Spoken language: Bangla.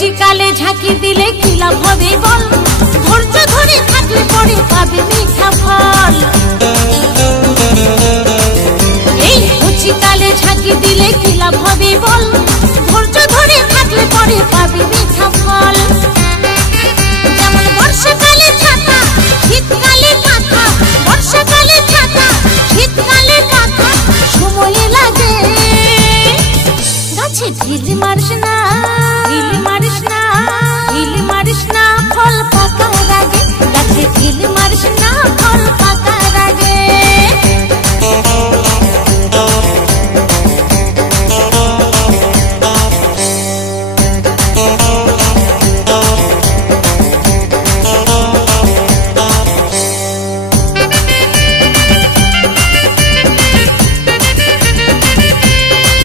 কচিকালে ঝাঁকি দিলে কি লাভ হবে বল, ধৈর্য ধরে থাকলে পরে পাবে মিঠা ফল। এই কচিকালে ঝাঁকি দিলে কি